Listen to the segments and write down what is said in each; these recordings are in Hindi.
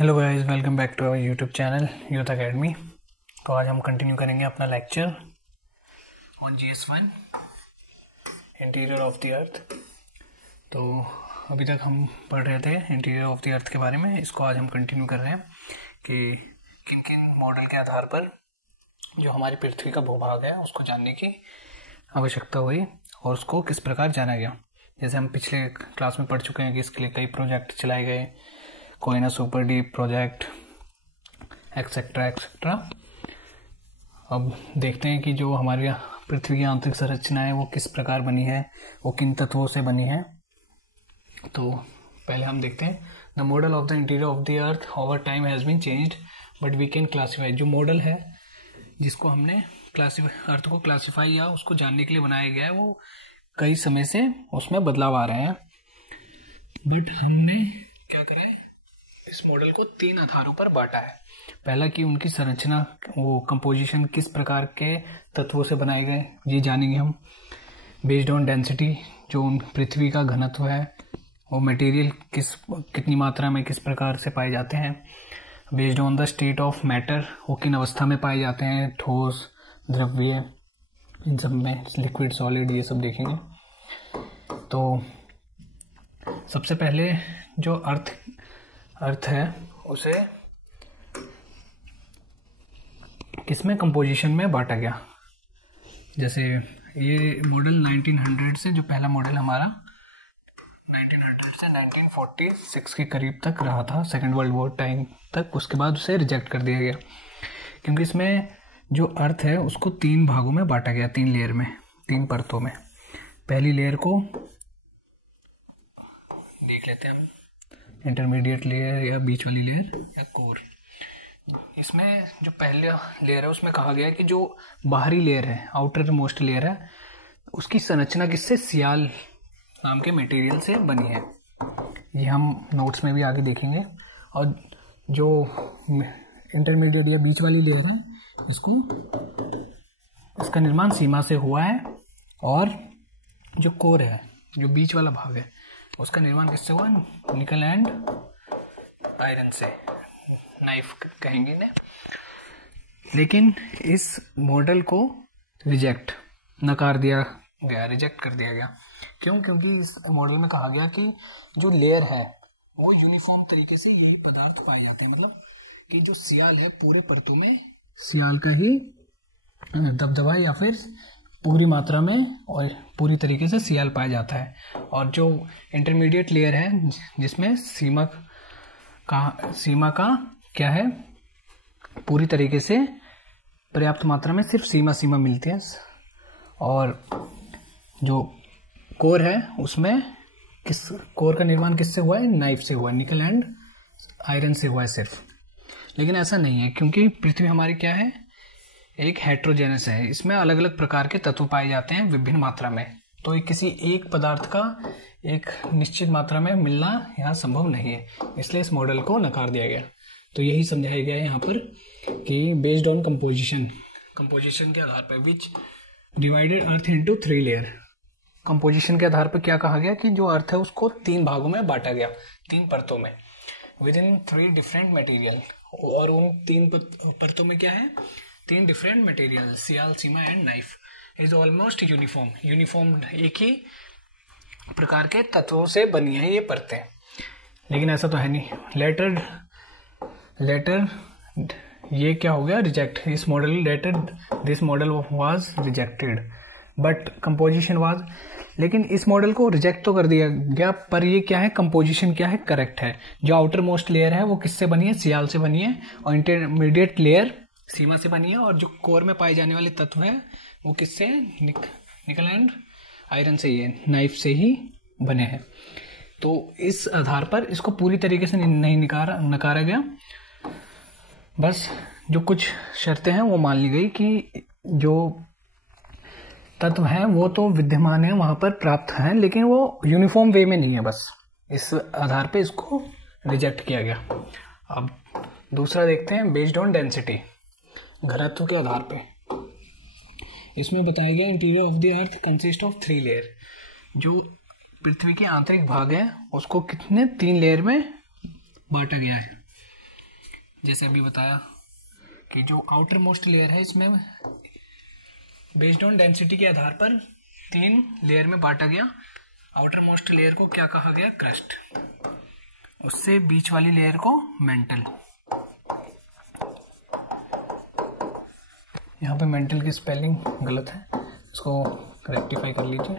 Hello guys, welcome back to our YouTube channel youth academy. तो आज हम कंटिन्यू करेंगे अपना lecture on GS1 interior of the earth. तो अभी तक हम पढ़ रहे थे इंटीरियर ऑफ द अर्थ के बारे में। इसको आज हम कंटिन्यू कर रहे हैं कि किन किन मॉडल के आधार पर जो हमारी पृथ्वी का भूभाग है उसको जानने की आवश्यकता हुई और उसको किस प्रकार जाना गया। जैसे हम पिछले क्लास में पढ़ चुके हैं कि इसके लिए कई प्रोजेक्ट चलाए गए, Koyna super deep project etcetera etcetera. अब देखते हैं कि जो हमारी पृथ्वी की आंतरिक संरचना है वो किस प्रकार बनी है, वो किन तत्वों से बनी है। तो पहले हम देखते हैं the model of the interior of the earth over time has been changed but we can classify. जो मॉडल है जिसको हमने अर्थ को क्लासीफाई या उसको जानने के लिए बनाया गया है वो कई समय से उसमें बदलाव आ रहे हैं। बट हमने क्या करा है, इस मॉडल को 3 आधारों पर बांटा है। पहला कि उनकी संरचना, वो कंपोजिशन किस प्रकार के तत्वों से बनाए गए ये जानेंगे हम। बेस्ड ऑन डेंसिटी, जो पृथ्वी का घनत्व है वो मटेरियल कितनी मात्रा में किस प्रकार से पाए जाते हैं। Based on the state of matter, वो किन अवस्था में पाए जाते हैं, ठोस, द्रव्य, इन सब में, लिक्विड, सॉलिड, ये सब देखेंगे। तो सबसे पहले जो अर्थ है उसे किसमें, कंपोजिशन में बांटा गया। जैसे ये मॉडल 1900 से, जो पहला मॉडल हमारा 1900 से 1946 के करीब तक रहा था, सेकेंड वर्ल्ड वॉर टाइम तक। उसके बाद उसे रिजेक्ट कर दिया गया क्योंकि इसमें जो अर्थ है उसको 3 भागों में बांटा गया, 3 लेयर में, 3 परतों में। पहली लेयर को देख लेते हैं हम, इंटरमीडिएट लेयर या बीच वाली लेयर या कोर। इसमें जो पहला लेयर है उसमें कहा गया है कि जो बाहरी लेयर है, आउटर मोस्ट लेयर है, उसकी संरचना किससे, सियाल नाम के मटेरियल से बनी है। ये हम नोट्स में भी आगे देखेंगे। और जो इंटरमीडिएट या बीच वाली लेयर है इसका निर्माण सीमा से हुआ है। और जो कोर है, जो बीच वाला भाग है, उसका निर्माण किससे हुआ, निकल एंड आयरन से, नाइफ कहेंगे इन्हें। लेकिन इस मॉडल को रिजेक्ट कर दिया गया। क्यों? क्योंकि इस मॉडल में कहा गया कि जो लेयर है वो यूनिफॉर्म तरीके से यही पदार्थ पाए जाते हैं। मतलब कि जो सियाल है पूरे परतों में सियाल का ही दबदबा या फिर पूरी मात्रा में और पूरी तरीके से सियाल पाया जाता है। और जो इंटरमीडिएट लेयर है जिसमें सीमा का क्या है, पूरी तरीके से पर्याप्त मात्रा में सिर्फ सीमा मिलती है। और जो कोर है उसमें कोर का निर्माण किससे हुआ है, नाइफ से हुआ है, निकल एंड आयरन से हुआ है सिर्फ। लेकिन ऐसा नहीं है, क्योंकि पृथ्वी हमारी क्या है, एक हेट्रोजेनस है। इसमें अलग अलग प्रकार के तत्व पाए जाते हैं विभिन्न मात्रा में। तो किसी एक पदार्थ का एक निश्चित मात्रा में मिलना यहाँ संभव नहीं है, इसलिए इस मॉडल को नकार दिया गया। तो यही समझाया गया है यहाँ पर कि बेस्ड ऑन कंपोजिशन के आधार पर विच divided earth into 3 layer. Composition के आधार पर क्या कहा गया कि जो अर्थ है उसको 3 भागों में बांटा गया, 3 परतों में, विद इन 3 डिफरेंट मटेरियल। और उन 3 परतों में क्या है, 3 different material, sial, sima and nife, is almost uniform, एक ही प्रकार के तत्वों से बनी है ये परतें। लेकिन ऐसा तो है नहीं। लेटर ये क्या हो गया, reject. This model was rejected but composition was. लेकिन इस मॉडल को रिजेक्ट तो कर दिया गया, पर ये क्या है, कंपोजिशन क्या है, करेक्ट है। जो आउटर मोस्ट लेयर है वो किससे बनी है, सियाल से बनी है। और इंटरमीडिएट लेयर सीमा से बनी है। और जो कोर में पाए जाने वाले तत्व है वो किससे, निकल एंड आयरन से, ये नाइफ से ही बने हैं। तो इस आधार पर इसको पूरी तरीके से नहीं नकारा गया। बस जो कुछ शर्तें हैं वो मान ली गई कि जो तत्व हैं वो तो विद्यमान है, वहां पर प्राप्त हैं, लेकिन वो यूनिफॉर्म वे में नहीं है। बस इस आधार पे इसको रिजेक्ट किया गया। अब दूसरा देखते हैं, बेस्ड ऑन डेंसिटी, घनत्व के आधार पे। इसमें बताया गया interior of the earth consist of 3 layer. जो पृथ्वी के आंतरिक भाग है उसको कितने 3 लेयर में बांटा गया है। जैसे अभी बताया कि जो आउटर मोस्ट लेयर है इसमें बेस्ड ऑन डेंसिटी के आधार पर 3 लेयर में बांटा गया। आउटर मोस्ट लेयर को क्या कहा गया? क्रस्ट। उससे बीच वाली लेयर को मेंटल। यहाँ पे मेंटल की स्पेलिंग गलत है, इसको रेक्टिफाई कर लीजिए।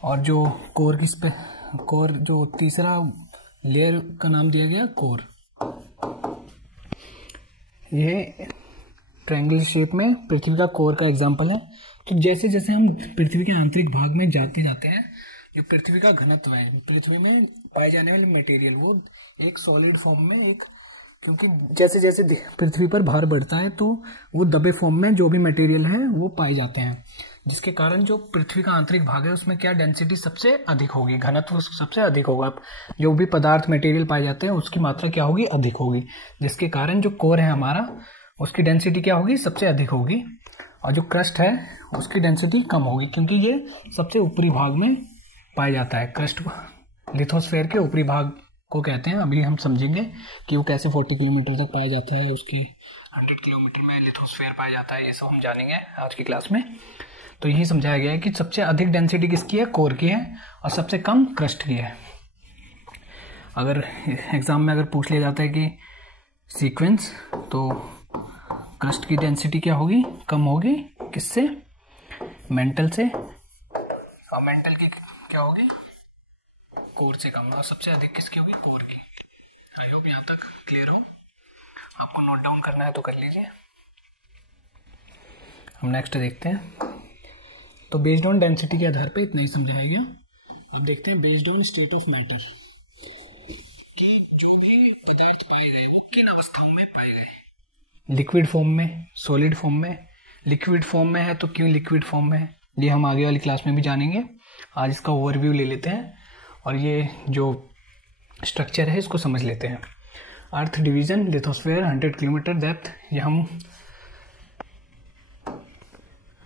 और जो कोर जो तीसरा लेयर का नाम दिया गया कोर। ये ट्रायंगल शेप में पृथ्वी का कोर का एग्जांपल है। तो जैसे जैसे हम पृथ्वी के आंतरिक भाग में जाते जाते हैं, जो पृथ्वी का घनत्व है, पृथ्वी में पाए जाने वाले मटेरियल, वो एक सॉलिड फॉर्म में क्योंकि जैसे जैसे पृथ्वी पर भार बढ़ता है तो वो दबे फॉर्म में जो भी मटेरियल है वो पाए जाते हैं, जिसके कारण जो पृथ्वी का आंतरिक भाग है उसमें क्या डेंसिटी सबसे अधिक होगी, घनत्व सबसे अधिक होगा। जो भी पदार्थ मटेरियल पाए जाते हैं उसकी मात्रा क्या होगी? अधिक होगी, जिसके कारण जो कोर है हमारा उसकी डेंसिटी क्या होगी? सबसे अधिक होगी। और जो क्रस्ट है उसकी डेंसिटी कम होगी, क्योंकि ये सबसे ऊपरी भाग में पाया जाता है। क्रस्ट लिथोस्फेयर के ऊपरी भाग को कहते हैं। अभी हम समझेंगे कि वो कैसे 40 किलोमीटर तक पाया जाता है, उसकी 100 किलोमीटर में लिथोस्फेयर पाया जाता है, ये सब हम जानेंगे आज की क्लास में। तो यही समझाया गया है कि सबसे अधिक डेंसिटी किसकी है? कोर की है, और सबसे कम क्रस्ट की है। अगर एग्जाम में अगर पूछ लिया जाता है कि सीक्वेंस, तो क्रस्ट की डेंसिटी क्या होगी? कम होगी। किससे? मेंटल से। और मेंटल की क्या होगी? कोर से कम। और सबसे अधिक किसकी होगी? कोर की। आई होप यहाँ तक क्लियर हो। आपको नोट डाउन करना है तो कर लीजिए। हम नेक्स्ट देखते हैं। तो बेस्ड ऑन डेंसिटी के आधार पे इतना ही समझाया गया। अब देखते हैं based on state of matter, कि जो भी पदार्थ पाए गए वो किन अवस्थाओं में पाए गए। लिक्विड फॉर्म में, सॉलिड फॉर्म में। लिक्विड फॉर्म में है तो क्यों लिक्विड फॉर्म में है, ये हम आगे वाली क्लास में भी जानेंगे। आज इसका ओवरव्यू ले लेते हैं और ये जो स्ट्रक्चर है इसको समझ लेते हैं। अर्थ डिवीजन, लिथोस्फेयर, 100 किलोमीटर डेप्थ, ये हम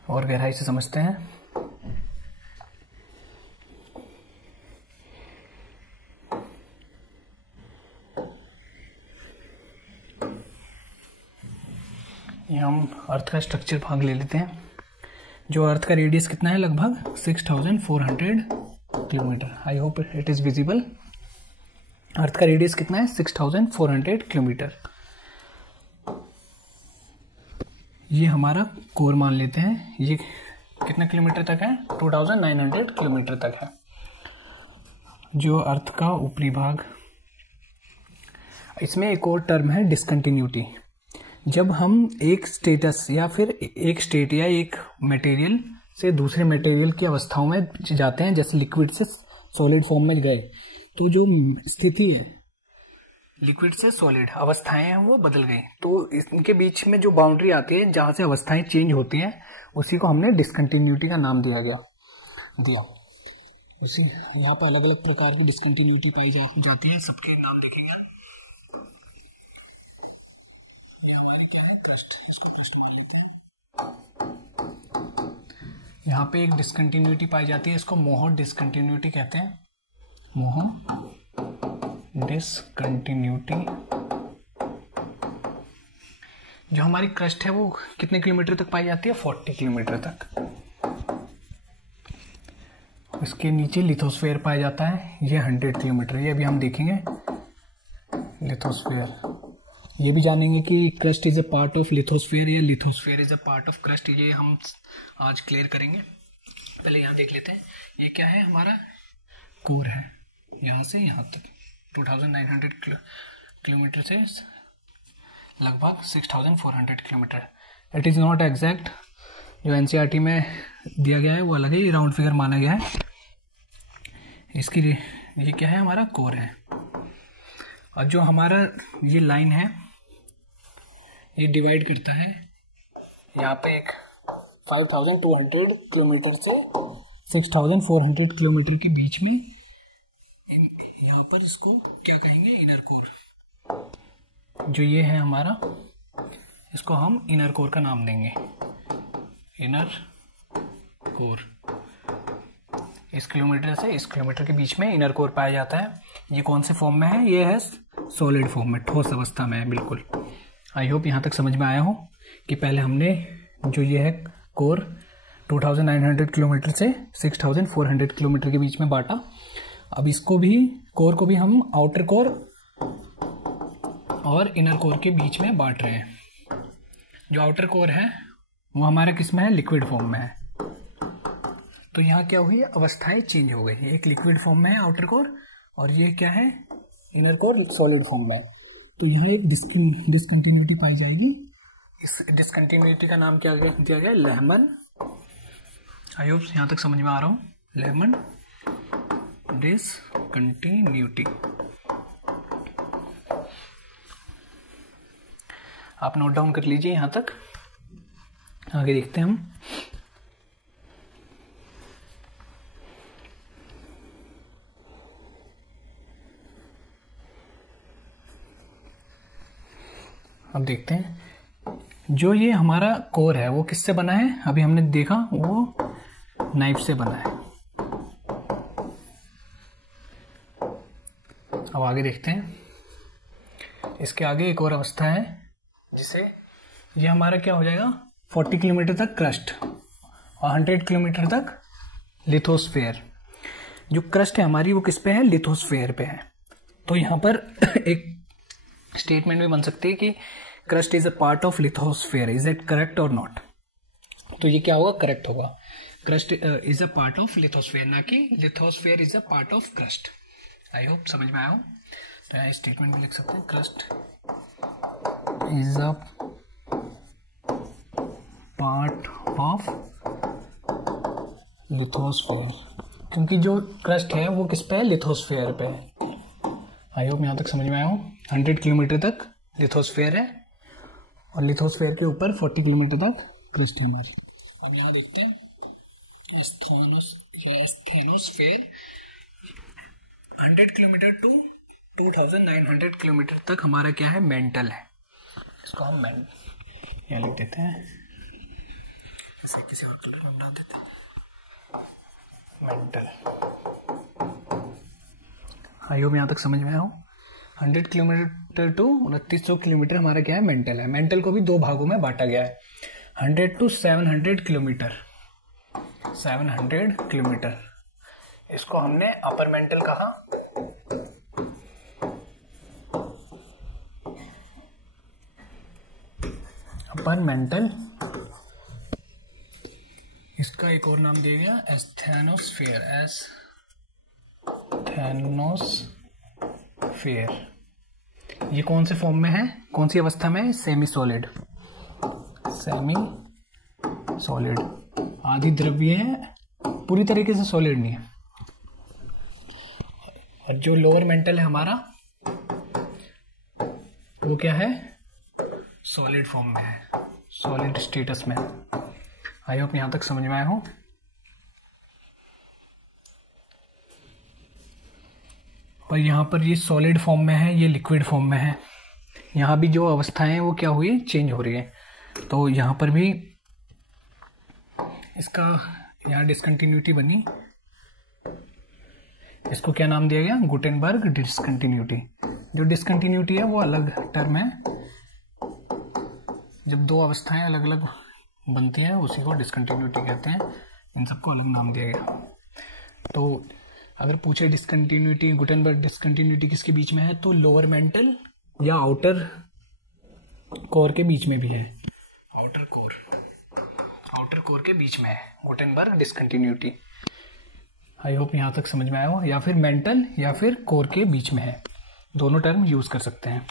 और गहराई से समझते हैं। ये हम अर्थ का स्ट्रक्चर भाग ले लेते हैं। जो अर्थ का रेडियस कितना है? लगभग 6400 kilometre. I hope it is visible. Earth का रेडियस कितना है? 6400 किलोमीटर। ये हमारा कोर मान लेते हैं। ये कितने किलोमीटर तक है? 2900 किलोमीटर तक है। जो अर्थ का ऊपरी भाग, इसमें एक और टर्म है डिसकंटिन्यूटी। जब हम एक स्टेटस या फिर एक स्टेट या एक मटेरियल से दूसरे मटेरियल की अवस्थाओं में जाते हैं, जैसे लिक्विड से सॉलिड फॉर्म में गए, तो जो स्थिति है लिक्विड से सॉलिड, अवस्थाएं हैं वो बदल गई, तो इनके बीच में जो बाउंड्री आती है जहां से अवस्थाएं चेंज होती हैं, उसी को हमने डिसकंटिन्यूटी का नाम दिया। उसी यहाँ पर अलग अलग प्रकार की डिसकंटिन्यूटी पाई जाती है, सबके नाम लिखेंगे। ये हमारी क्या है? क्रस्ट। इसको क्रस्ट बोल लेते हैं। यहाँ पे एक डिसकंटिन्यूटी पाई जाती है, इसको मोहर डिसकंटिन्यूटी कहते हैं। मोहर डिसकंटिन्यूटी। जो हमारी क्रस्ट है वो कितने किलोमीटर तक पाई जाती है? 40 किलोमीटर तक। इसके नीचे लिथोस्फेयर पाया जाता है, ये 100 किलोमीटर। ये अभी हम देखेंगे लिथोस्फेयर। ये भी जानेंगे कि crust is a part of lithosphere या lithosphere is a part of crust. ये हम आज क्लियर करेंगे। पहले यहाँ देख लेते हैं। ये क्या है? हमारा कोर है, यहाँ से यहाँ तक 2900 किलोमीटर से लगभग 6400 kilometre. It is not exact. जो एनसीईआरटी में दिया गया है वो अलग है, राउंड फिगर माना गया है। इसकी ये क्या है? हमारा कोर है। और जो हमारा ये लाइन है ये डिवाइड करता है यहाँ पे एक 5200 किलोमीटर से 6400 किलोमीटर के बीच में। यहाँ पर इसको क्या कहेंगे? Inner core. जो ये है हमारा, इसको हम इनर कोर का नाम देंगे, इनर कोर। इस किलोमीटर से इस किलोमीटर के बीच में इनर कोर पाया जाता है। ये कौन से फॉर्म में है? ये है सॉलिड फॉर्म में, ठोस अवस्था में है बिल्कुल। आई होप यहाँ तक समझ में आया हो कि पहले हमने जो ये है कोर 2900 किलोमीटर से 6400 किलोमीटर के बीच में बांटा। अब इसको भी, कोर को भी हम आउटर कोर और इनर कोर के बीच में बांट रहे हैं। जो आउटर कोर है वो हमारा किस में है, लिक्विड फॉर्म में है। तो यहाँ क्या हुई, अवस्थाएं चेंज हो गई। एक लिक्विड फॉर्म में है आउटर कोर और ये क्या है, इनर कोर सॉलिड फॉर्म में है। तो यहाँ एक डिसकंटिन्यूटी पाई जाएगी। इस डिसकंटिन्यूटी का नाम क्या दिया गया, लेहमन। आई होप यहाँ तक समझ में आ रहा हूँ, लेहमन डिसकंटिन्यूटी। आप नोट डाउन कर लीजिए यहाँ तक, आगे देखते हैं हम। अब देखते हैं जो ये हमारा कोर है वो किससे बना है। अभी हमने देखा वो नाइफ से बना है। अब आगे देखते हैं, इसके आगे एक और अवस्था है जिसे ये हमारा क्या हो जाएगा, 40 किलोमीटर तक क्रस्ट और 100 किलोमीटर तक लिथोस्फेयर। जो क्रस्ट है हमारी वो किस पे है, लिथोस्फेयर पे है। तो यहाँ पर एक स्टेटमेंट भी बन सकती है कि crust is a part of lithosphere. Is it correct और नॉट? तो ये क्या होगा, करेक्ट होगा। Crust is a part of lithosphere, ना कि lithosphere is a part of crust. I hope समझ में आया हो। तो यहाँ स्टेटमेंट भी लिख सकते हैं, crust is a part of lithosphere, क्योंकि जो क्रस्ट है वो किस पे है, लिथोस्फेयर पे है। आई होप यहाँ तक समझ में आया हो। 100 किलोमीटर तक लिथोस्फेयर है और लिथोस्फेयर के ऊपर 40 किलोमीटर तक क्रस्ट है हमारी। अब यहाँ देखते हैं स्टेनोस्फेयर 100 किलोमीटर टू 2900 किलोमीटर तक हमारा क्या है, मेंटल है। इसको हम यहाँ लिख देते हैं, इसे किसी और कलर में बना देते हैं, मेंटल। आई होप यहाँ तक समझ में आया हो। 100 किलोमीटर टू 2900 किलोमीटर हमारा क्या है, मेंटल है। मेंटल को भी दो भागों में बांटा गया है, 100 टू 700 किलोमीटर। 700 किलोमीटर इसको हमने अपर मेंटल कहा, अपर मेंटल। इसका एक और नाम दिया गया एस्थेनोस्फेयर, एस्थेनोस्फेयर। ये कौन से फॉर्म में है, कौन सी अवस्था में है, सेमी सॉलिड। सेमी सॉलिड आधी द्रव्य है, पूरी तरीके से सॉलिड नहीं है। और जो लोअर मेंटल है हमारा वो क्या है, सॉलिड फॉर्म में है, सॉलिड स्टेटस में। आई होप यहां तक समझ में आया हो। पर यहाँ पर ये सॉलिड फॉर्म में है, ये लिक्विड फॉर्म में है। यहाँ भी जो अवस्थाएं हैं वो क्या हुई, चेंज हो रही है। तो यहाँ पर भी इसका यहाँ डिसकंटिन्यूटी बनी, इसको क्या नाम दिया गया, गुटेनबर्ग डिसकंटिन्यूटी। जो डिसकंटिन्यूटी है वो अलग टर्म है, जब दो अवस्थाएं अलग अलग बनती हैं उसी को डिसकंटिन्यूटी कहते हैं। इन सबको अलग नाम दिया गया। तो अगर पूछे डिसकंटिन्यूटी, गुटेनबर्ग डिसकंटिन्यूटी किसके बीच में है, तो लोअर मेंटल या आउटर कोर के बीच में भी है। आउटर कोर के बीच में है गुटेनबर्ग डिसकंटिन्यूटी। आई होप यहाँ तक समझ में आया हो। या फिर मेंटल या फिर कोर के बीच में है, दोनों टर्म यूज कर सकते हैं।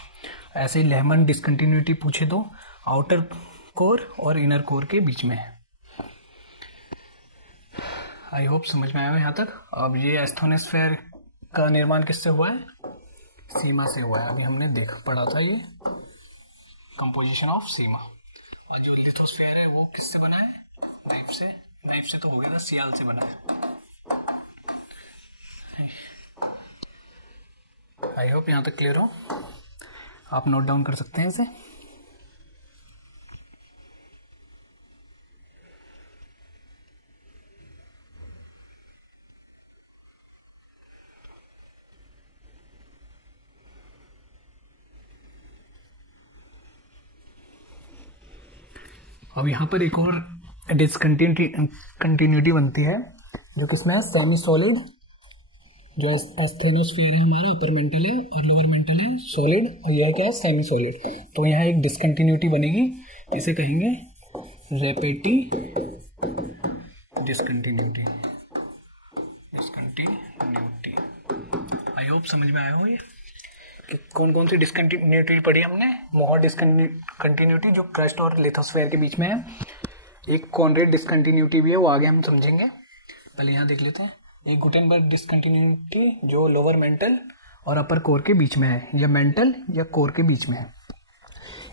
ऐसे ही लेहमन डिसकंटिन्यूटी पूछे तो आउटर कोर और इनर कोर के बीच में है। आई होप समझ में आया हो यहाँ तक। अब ये एस्थेनोस्फेयर का निर्माण किससे हुआ है, सीमा से हुआ है। अभी हमने पढ़ा था ये कंपोजिशन ऑफ सीमा। और जो लिथोस्फेयर है वो किससे बना है, नाइफ से। नाइफ से तो हो गया था, सियाल से बना है। आई होप यहाँ तक क्लियर हो। आप नोट डाउन कर सकते हैं इसे। अब यहाँ पर एक और डिसकंटिन्यूटी बनती है जो किसमें है, सेमी सॉलिड, जो एस्थेनोस्फीयर है हमारा, अपर मेंटल है और लोअर मेंटल है सॉलिड, और यह क्या है, सेमी सॉलिड। तो यहाँ एक डिसकंटिन्यूटी बनेगी, इसे कहेंगे रेपेटी डिसकंटिन्यूटी। आई होप समझ में आया हो ये कि कौन कौन सी डिसकंटिन्यूटी पढ़ी हमने। मोहर डिसकंटिन्यूटी जो क्रस्ट और लिथोस्फीयर के बीच में है, एक कॉनरेड डिसकंटिन्यूटी भी है, वो आगे हम समझेंगे, पहले यहाँ देख लेते हैं। एक गुटेनबर्ग डिसकंटिन्यूटी जो लोअर मेंटल और अपर कोर के बीच में है, या मेंटल या कोर के बीच में है।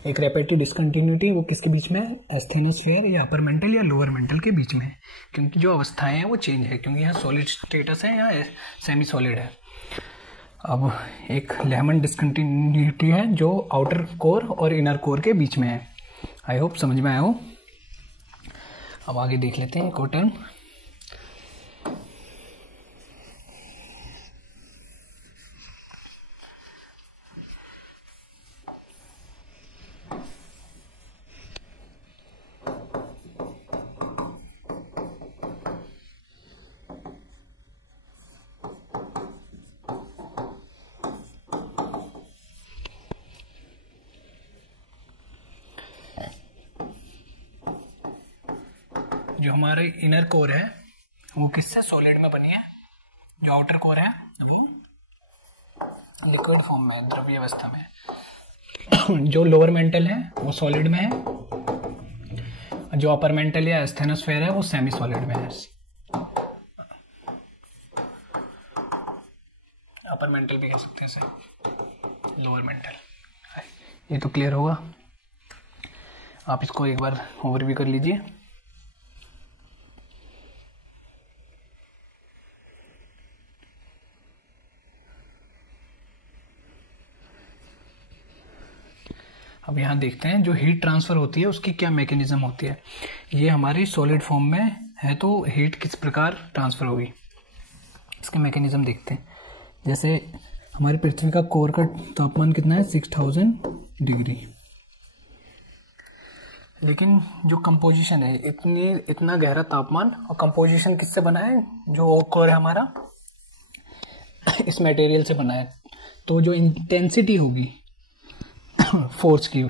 एक रेपेटी डिसकंटिन्यूटी वो किसके बीच में है, एस्थेनोस्फीयर या अपर मेंटल या लोअर मेंटल के बीच में है, क्योंकि जो अवस्थाएं हैं वो चेंज है, क्योंकि यहाँ सॉलिड स्टेटस है, यहाँ सेमी सॉलिड है। अब एक लेहमन डिसकंटिन्यूटी है जो आउटर कोर और इनर कोर के बीच में है। आई होप समझ में आया हो। अब आगे देख लेते हैं एक और टर्म। जो हमारे इनर कोर है वो किससे, सॉलिड में बनी है। जो आउटर कोर है वो लिक्विड फॉर्म में, द्रव्य अवस्था में। जो लोअर मेंटल है वो सॉलिड में है, जो अपर मेंटल या एस्थेनोस्फीयर है वो सेमी सॉलिड में है। अपर मेंटल भी कह सकते हैं इसे, लोअर मेंटल। ये तो क्लियर होगा। आप इसको एक बार ओवरव्यू कर लीजिए। अब यहाँ देखते हैं जो हीट ट्रांसफर होती है उसकी क्या मैकेनिज्म होती है। ये हमारी सॉलिड फॉर्म में है तो हीट किस प्रकार ट्रांसफर होगी, इसके मैकेनिज्म देखते हैं। जैसे हमारी पृथ्वी का कोर का तापमान कितना है, 6000 डिग्री, लेकिन जो कंपोजिशन है इतना गहरा तापमान, और कंपोजिशन किससे बना है, जो कोर है हमारा इस मटेरियल से बना है। तो जो इंटेंसिटी होगी फोर्स की,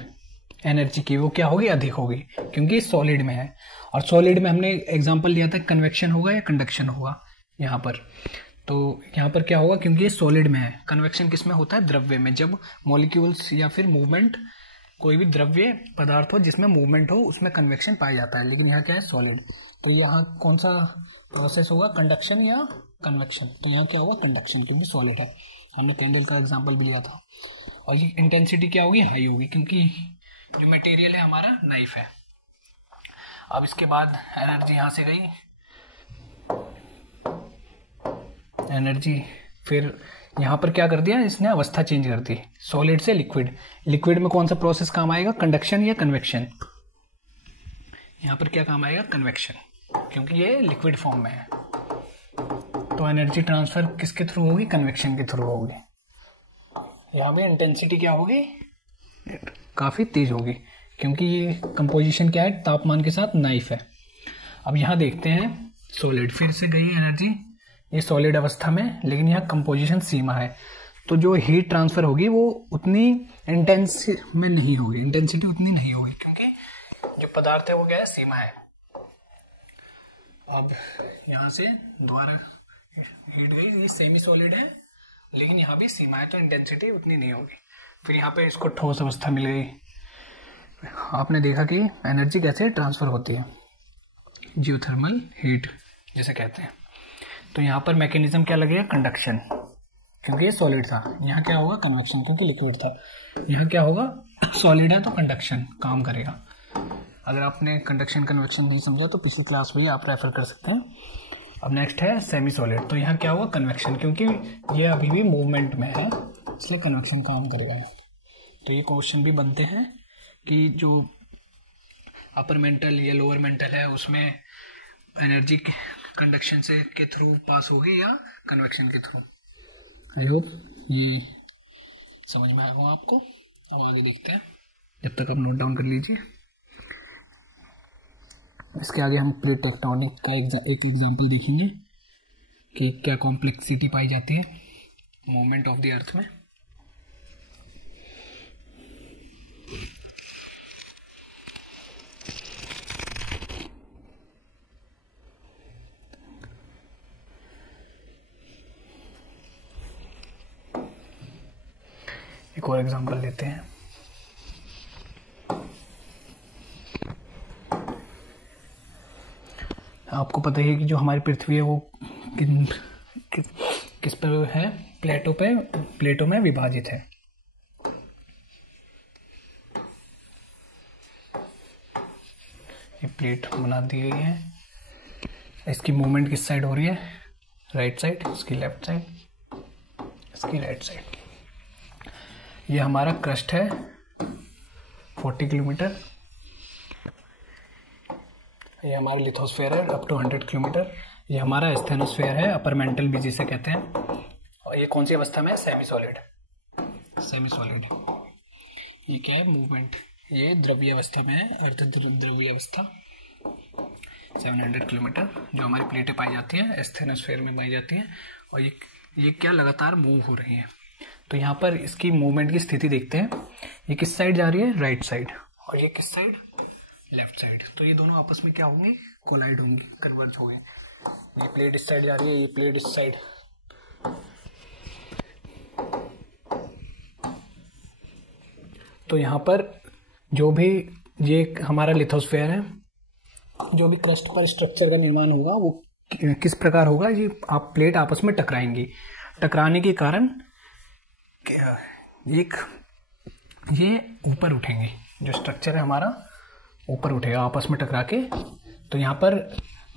एनर्जी की, वो क्या होगी, अधिक होगी, क्योंकि सॉलिड में है। और सॉलिड में हमने एग्जांपल लिया था कन्वेक्शन होगा या कंडक्शन होगा यहाँ पर। तो यहाँ पर क्या होगा, क्योंकि ये सॉलिड में है। कन्वेक्शन किस में होता है, द्रव्य में, जब मॉलिक्यूल्स या फिर मूवमेंट, कोई भी द्रव्य पदार्थ हो जिसमें मूवमेंट हो उसमें कन्वेक्शन पाया जाता है। लेकिन यहाँ क्या है, सॉलिड। तो यहाँ कौन सा प्रोसेस होगा, कंडक्शन या कन्वेक्शन। तो यहाँ क्या होगा, कंडक्शन, क्योंकि सॉलिड है। हमने कैंडल का एग्जाम्पल भी लिया था। और ये इंटेंसिटी क्या होगी, हाई होगी, क्योंकि जो मटेरियल है हमारा नाइफ है। अब इसके बाद एनर्जी यहाँ से गई, एनर्जी फिर यहाँ पर क्या कर दिया इसने, अवस्था चेंज कर दी, सॉलिड से लिक्विड। लिक्विड में कौन सा प्रोसेस काम आएगा, कंडक्शन या कन्वेक्शन। यहाँ पर क्या काम आएगा, कन्वेक्शन, क्योंकि ये लिक्विड फॉर्म में है। तो एनर्जी ट्रांसफर किसके थ्रू होगी, कन्वेक्शन के थ्रू होगी। यहाँ पे इंटेंसिटी क्या होगी, काफ़ी तेज होगी, क्योंकि ये कंपोजिशन क्या है, तापमान के साथ नाइफ है। अब यहाँ देखते हैं सॉलिड, फिर से गई एनर्जी, ये सॉलिड अवस्था में, लेकिन यहाँ कंपोजिशन सीमा है। तो जो हीट ट्रांसफर होगी वो उतनी इंटेंस में नहीं होगी, इंटेंसिटी उतनी नहीं होगी, क्योंकि जो पदार्थ है वो क्या है, सीमा है। अब यहाँ से दोबारा हीट गई, ये सेमी सॉलिड है, लेकिन यहाँ भी सीमा है, तो इंटेंसिटी उतनी नहीं होगी। फिर यहाँ पे इसको ठोस अवस्था मिल गई। आपने देखा कि एनर्जी कैसे ट्रांसफर होती है, जियोथर्मल हीट जिसे कहते हैं। तो यहाँ पर मैकेनिज्म क्या लगेगा, कंडक्शन, क्योंकि ये सॉलिड था। यहाँ क्या होगा, कन्वेक्शन, क्योंकि लिक्विड था। यहाँ क्या होगा, सॉलिड है तो कंडक्शन काम करेगा। अगर आपने कंडक्शन कन्वेक्शन नहीं समझा तो पिछली क्लास में आप रेफर कर सकते हैं। अब नेक्स्ट है सेमी सॉलिड। तो यहाँ क्या होगा, कन्वेक्शन, क्योंकि ये अभी भी मूवमेंट में है, इसलिए कन्वेक्शन काम करेगा। तो ये क्वेश्चन भी बनते हैं कि जो अपर मेंटल या लोअर मेंटल है उसमें एनर्जी कंडक्शन से के थ्रू पास होगी या कन्वेक्शन के थ्रू। आई होप ये समझ में आया हो आपको। अब आगे देखते हैं, जब तक आप नोट डाउन कर लीजिए। इसके आगे हम प्लेट टेक्टोनिक का एक एग्जांपल देखेंगे कि क्या कॉम्प्लेक्सिटी पाई जाती है मूवमेंट ऑफ द अर्थ में। एक और एग्जांपल लेते हैं। आपको पता ही है कि जो हमारी पृथ्वी है वो किस पर है, प्लेटों में विभाजित है। ये प्लेट बना दी गई है। इसकी मूवमेंट किस साइड हो रही है, राइट साइड, इसकी लेफ्ट साइड, इसकी राइट साइड। ये हमारा क्रस्ट है 40 किलोमीटर। ये हमारा लिथोस्फेयर है अप टू 100 किलोमीटर। ये हमारा स्टेनोस्फेयर है, अपर मेंटल भी जिसे कहते हैं। और ये कौन सी अवस्था में है, सेमी सॉलिड। ये क्या है, मूवमेंट। ये द्रव्य अवस्था में है, अर्ध द्रव्य अवस्था। 700 किलोमीटर जो हमारी प्लेटें पाई जाती हैं स्टेनोस्फेयर में पाई जाती हैं। और ये क्या लगातार मूव हो रही हैं। तो यहाँ पर इसकी मूवमेंट की स्थिति देखते हैं। ये किस साइड जा रही है, राइट साइड, और ये किस साइड, लेफ्ट साइड। तो ये दोनों आपस में क्या होंगे, कोलाइड होंगे, कन्वर्ज होंगे। ये प्लेट इस साइड जा रही है, ये प्लेट इस साइड। तो यहाँ पर जो भी ये हमारा लिथोस्फेयर है, जो भी क्रस्ट पर स्ट्रक्चर का निर्माण होगा वो किस प्रकार होगा, ये आप प्लेट आपस में टकराएंगी। टकराने के कारण ये ऊपर उठेंगे, जो स्ट्रक्चर है हमारा ऊपर उठेगा आपस में टकरा के। तो यहाँ पर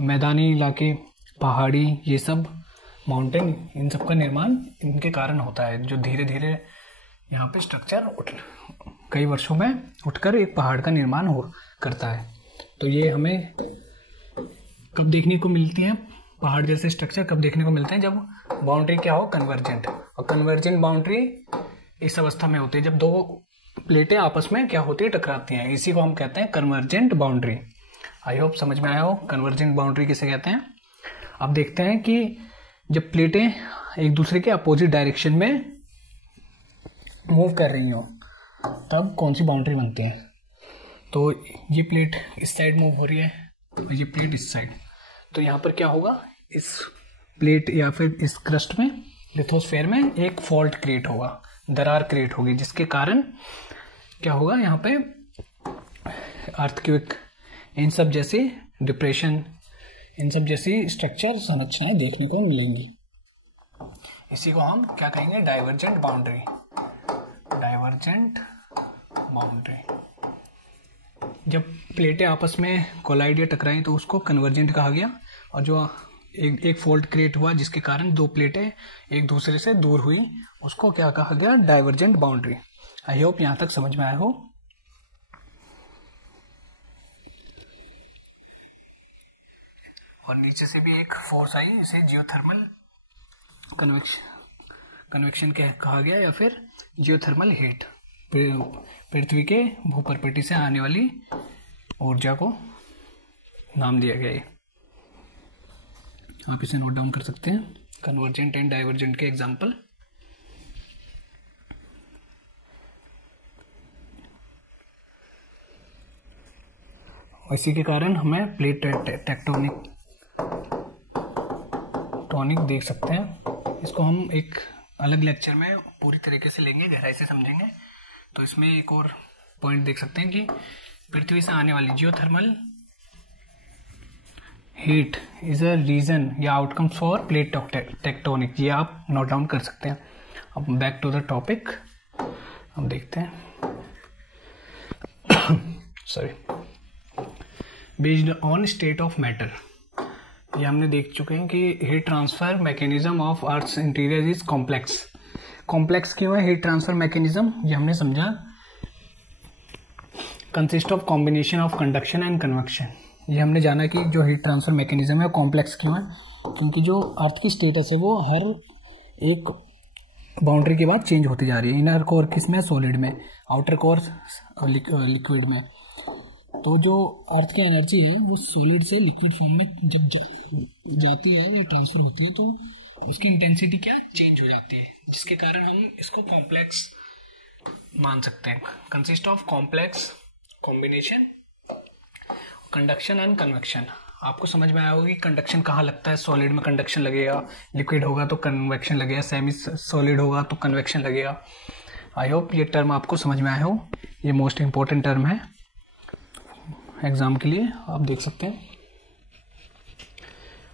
मैदानी इलाके, पहाड़ी, ये सब माउंटेन, इन सब का निर्माण इनके कारण होता है, जो धीरे धीरे यहाँ पे स्ट्रक्चर कई वर्षों में उठकर एक पहाड़ का निर्माण करता है। तो ये हमें कब देखने को मिलती है, पहाड़ जैसे स्ट्रक्चर कब देखने को मिलते हैं, जब बाउंड्री क्या हो, कन्वर्जेंट। और कन्वर्जेंट बाउंड्री इस अवस्था में होती है जब दो प्लेटें आपस में क्या होती है, टकराती हैं। इसी को हम कहते हैं कन्वर्जेंट बाउंड्री। आई होप समझ में आया हो कन्वर्जेंट बाउंड्री किसे कहते हैं। अब देखते हैं कि जब प्लेटें एक दूसरे के अपोजिट डायरेक्शन में मूव कर रही हो तब कौन सी बाउंड्री बनती है। तो ये प्लेट इस साइड मूव हो रही है और ये प्लेट इस साइड। तो यहाँ पर क्या होगा, इस प्लेट या फिर इस क्रस्ट में, लिथोस्फेयर में एक फॉल्ट क्रिएट होगा, दरार क्रिएट होगी, जिसके कारण क्या होगा, यहाँ पे अर्थक्वेक, इन सब जैसे डिप्रेशन, इन सब जैसी स्ट्रक्चर संरचनाएं देखने को मिलेंगी। इसी को हम क्या कहेंगे, डाइवर्जेंट बाउंड्री। Divergent boundary. जब प्लेटें आपस में कोलाइड या टकराई तो उसको कन्वर्जेंट कहा गया। और जो एक फॉल्ट क्रिएट हुआ जिसके कारण दो प्लेटें एक दूसरे से दूर हुई, उसको क्या कहा गया, डाइवर्जेंट बाउंड्री। आई होप यहां तक समझ में आया हो। और नीचे से भी एक फोर्स आई, इसे जियोथर्मल कन्वेक्शन कहा गया या फिर जियोथर्मल हीट। पृथ्वी के भूपर्पटी से आने वाली ऊर्जा को नाम दिया गया है। आप इसे नोट डाउन कर सकते हैं, कन्वर्जेंट एंड डाइवर्जेंट के एग्जाम्पल। इसी के कारण हमें प्लेट टेक्टोनिक देख सकते हैं। इसको हम एक अलग लेक्चर में पूरी तरीके से लेंगे, गहराई से समझेंगे। तो इसमें एक और पॉइंट देख सकते हैं कि पृथ्वी से आने वाली geothermal heat is a reason या आउटकम्स फॉर प्लेट टेक्टोनिक। ये आप नोट डाउन कर सकते हैं। अब बैक टू द टॉपिक हम देखते हैं। Sorry, based on state of matter, ये हमने देख चुके हैं कि heat transfer mechanism of earth's interior is complex. Complex क्यों है हीट ट्रांसफर मैकेनिज्म, ये हमने समझा। Consist of combination of conduction and convection. ये हमने जाना कि जो हीट ट्रांसफर मैकेनिज्म है कॉम्प्लेक्स क्यों है, क्योंकि जो अर्थ की स्टेटस है वो हर एक बाउंड्री के बाद चेंज होती जा रही है। इनर कोर किस में, सॉलिड में, आउटर कोर लिक्विड में। तो जो अर्थ की एनर्जी है वो सॉलिड से लिक्विड फॉर्म में जब जाती है या ट्रांसफर होती है तो उसकी इंटेंसिटी क्या चेंज हो जाती है, जिसके कारण हम इसको कॉम्प्लेक्स मान सकते हैं। Consist of complex combination conduction and convection. आपको समझ में आया होगा कि कंडक्शन कहाँ लगता है। सॉलिड में कंडक्शन लगेगा, लिक्विड होगा तो कन्वेक्शन लगेगा, सेमी सॉलिड होगा तो कन्वेक्शन लगेगा। आई होप ये टर्म आपको समझ में आया हो। ये मोस्ट इंपॉर्टेंट टर्म है एग्जाम के लिए, आप देख सकते हैं।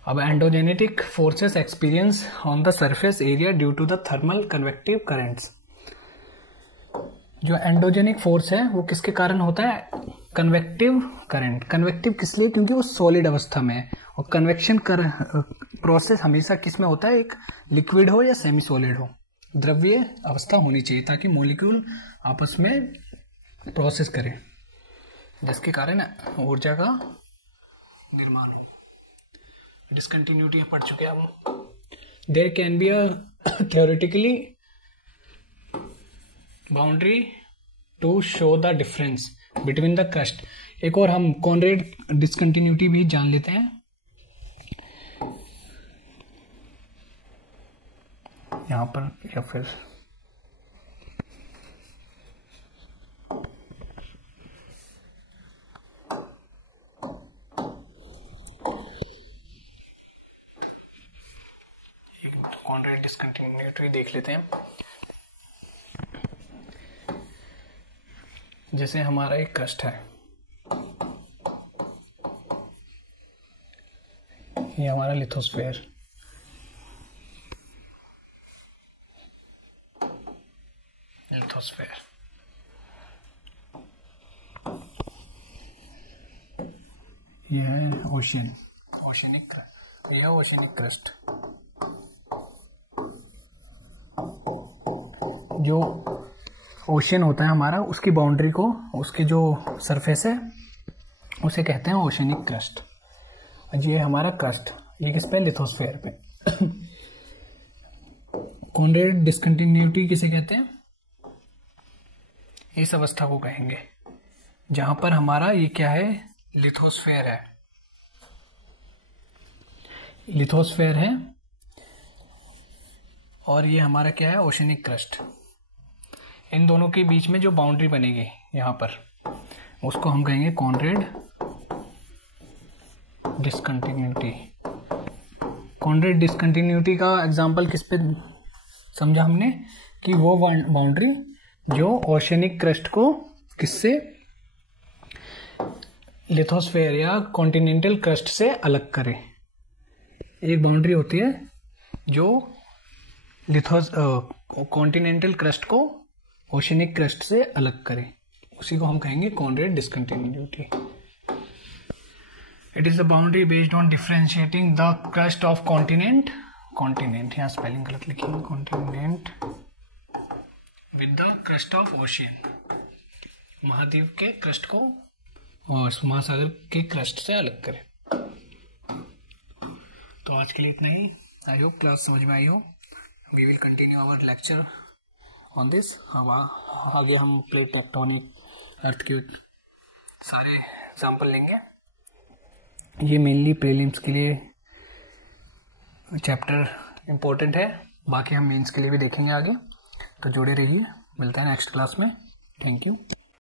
अब endogenetic forces experience on the surface area due to the thermal convective currents. जो एंडोजेनिक फोर्स है वो किसके कारण होता है? Convective current. कन्वेक्टिव किस लिए? क्योंकि वो सॉलिड अवस्था में है, और कन्वेक्शन प्रोसेस हमेशा किस में होता है? एक लिक्विड हो या सेमी सॉलिड हो, द्रव्य अवस्था होनी चाहिए ताकि मॉलिक्यूल आपस में प्रोसेस करें, जिसके कारण ऊर्जा का निर्माण हो। डिसकंटिन्यूटी पढ़ चुके हैं हम। There can be a theoretically boundary to show the difference between the crust. एक और हम कॉनरेड डिसकंटिन्यूटी भी जान लेते हैं। यहां पर या फिर कॉनरेड डिसकंटिन्यूटी देख लेते हैं। जैसे हमारा एक क्रस्ट है, ये हमारा लिथोस्फीयर, ये है ओशियन, यह है ओशियनिक क्रस्ट। जो ओशियन होता है हमारा, उसकी बाउंड्री को, उसकी जो सरफेस है उसे कहते हैं ओशियनिक क्रस्ट। ये हमारा क्रस्ट, ये किस पे? लिथोस्फीयर पे। कॉनरेड डिसकंटिन्यूटी किसे कहते हैं? इस अवस्था को कहेंगे जहां पर हमारा ये क्या है? लिथोस्फीयर है। लिथोस्फीयर है और ये हमारा क्या है? Oceanic crust. इन दोनों के बीच में जो बाउंड्री बनेगी यहां पर, उसको हम कहेंगे कॉनरेड डिसकंटिन्यूटी। कॉनरेड डिसकंटिन्यूटी का एग्जांपल किस पे समझा हमने? कि वो बाउंड्री जो ओशियनिक क्रस्ट को किससे? लिथोस्फीयर या कॉन्टिनेंटल क्रस्ट से अलग करे। एक बाउंड्री होती है जो कॉन्टिनेंटल क्रस्ट को ओशियनिक क्रस्ट से अलग करे, उसी को हम कहेंगे Conrad discontinuity. It is the boundary based on differentiating the crust of continent, यहाँ स्पेलिंग गलत लिखी है, continent with the crust of ocean, महाद्वीप के क्रस्ट को और महासागर के क्रस्ट से अलग करे। तो आज के लिए इतना ही। आई होप क्लास समझ में आई हो। We will continue our lecture on this. अब आगे हम प्लेट टेक्टोनिक, अर्थ के सारे एग्जाम्पल लेंगे। ये मेनली प्रीलिम्स के लिए चैप्टर इम्पोर्टेंट है, बाकी हम मेंस के लिए भी देखेंगे आगे। तो जुड़े रहिए, मिलते हैं नेक्स्ट क्लास में। Thank you.